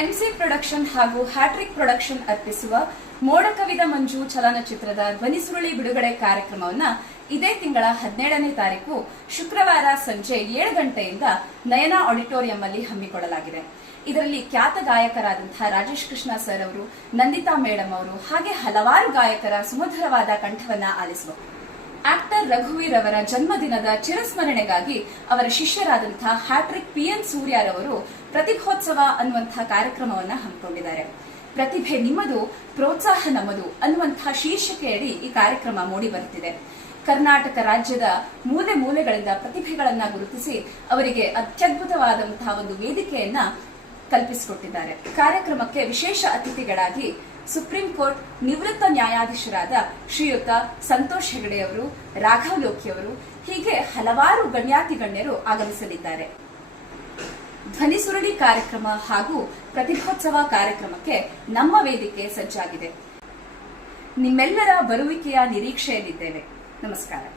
MC production ಹಾಗೂ hattrick production ಅರ್ಪಿಸುವ ಮೋಡ ಕವಿದ ಮಂಜು ಚಲನಚಿತ್ರದ ಧ್ವನಿಸುರುಳಿ ಬಿಡುಗಡೆ ಕಾರ್ಯಕ್ರಮವನ್ನ ಇದೇ ತಿಂಗಳ ಹದಿನೇಳನೇ ತಾರೀಕು ಶುಕ್ರವಾರ ಸಂಜೆ ಏಳು ಗಂಟೆಯಿಂದ ನಯನ ಆಡಿಟೋರಿಯಂ ಅಲ್ಲಿ ಹಮ್ಮಿಕೊಳ್ಳಲಾಗಿದೆ. ಇದರಲ್ಲಿ ಖ್ಯಾತ ಗಾಯಕರಾದಂತಹ ರಾಜೇಶ್ ಕೃಷ್ಣ ಸರ್ ಅವರು, ನಂದಿತಾ ಮೇಡಮ್ ಅವರು ಹಾಗೆ ಹಲವಾರು ಗಾಯಕರ ಸುಮಧುರವಾದ ಕಂಠವನ್ನ ಆಲಿಸಬಹುದು ಆಕ್ಟರ್ ರಘುವೀರ್ ಅವರ ಜನ್ಮದಿನದ ಚಿರಸ್ಮರಣೆಗಾಗಿ ಅವರ ಶಿಷ್ಯರಾದಂತಹ ಹ್ಯಾಟ್ರಿಕ್ ಪಿ ಎನ್ ಸೂರ್ಯರವರು ಪ್ರತಿಭೋತ್ಸವ ಅನ್ನುವಂತಹ ಕಾರ್ಯಕ್ರಮವನ್ನ ಹಮ್ಮಿಕೊಂಡಿದ್ದಾರೆ. ಪ್ರತಿಭೆ ನಿಮ್ಮದು, ಪ್ರೋತ್ಸಾಹ ನಮ್ಮದು ಅನ್ನುವಂತಹ ಶೀರ್ಷಿಕೆಯಡಿ ಈ ಕಾರ್ಯಕ್ರಮ ಮೂಡಿ ಬರುತ್ತಿದೆ. ಕರ್ನಾಟಕ ರಾಜ್ಯದ ಮೂಲೆ ಮೂಲೆಗಳಿಂದ ಪ್ರತಿಭೆಗಳನ್ನ ಗುರುತಿಸಿ ಅವರಿಗೆ ಅತ್ಯದ್ಭುತವಾದಂತಹ ಒಂದು ವೇದಿಕೆಯನ್ನ ಕಲ್ಪಿಸಿಕೊಟ್ಟಿದ್ದಾರೆ. ಕಾರ್ಯಕ್ರಮಕ್ಕೆ ವಿಶೇಷ ಅತಿಥಿಗಳಾಗಿ ಸುಪ್ರೀಂ ಕೋರ್ಟ್ ನಿವೃತ್ತ ನ್ಯಾಯಾಧೀಶರಾದ ಶ್ರೀಯುತ ಸಂತೋಷ್ ಹೆಗಡೆ ಅವರು, ರಾಘವ್ ಲೋಕಿಯವರು ಹೀಗೆ ಹಲವಾರು ಗಣ್ಯಾತಿ ಗಣ್ಯರು ಆಗಮಿಸಲಿದ್ದಾರೆ. ಧ್ವನಿ ಸುರುಳಿ ಕಾರ್ಯಕ್ರಮ ಹಾಗೂ ಪ್ರತಿಭೋತ್ಸವ ಕಾರ್ಯಕ್ರಮಕ್ಕೆ ನಮ್ಮ ವೇದಿಕೆ ಸಜ್ಜಾಗಿದೆ. ನಿಮ್ಮೆಲ್ಲರ ಬರುವಿಕೆಯ ನಿರೀಕ್ಷೆಯಲ್ಲಿದ್ದೇವೆ. ನಮಸ್ಕಾರ.